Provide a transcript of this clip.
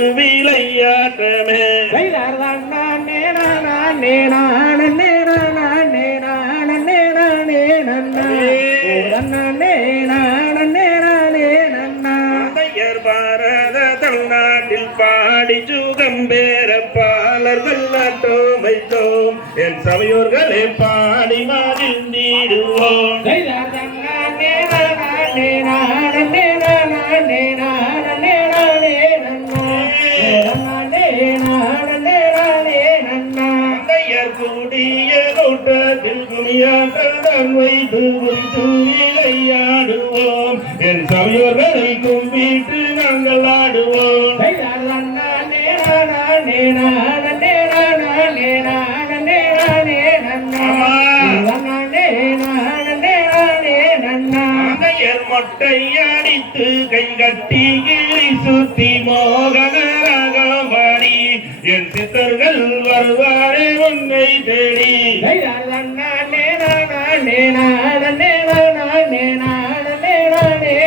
விளையாட்டமே. பாரத தமிழ்நாட்டில் பாடி சுகம் பேர பாலர்கள் நாட்டோம் வைத்தோம். என் சபையோர்களே பாடி மாதிரி நீடுவோம். கூடிய கூட்டத்தில் குமியாட்டம் வைத்து குறித்து விளையாடுவோம் என் சபையோர்களை கும்பிட்டு நாங்கள் ஆடுவோம் மொட்டை அடித்து கை கட்டி கிளி சுத்தி என் சித்தர்கள் வருவாரே உன்னை தேடி. நேனா.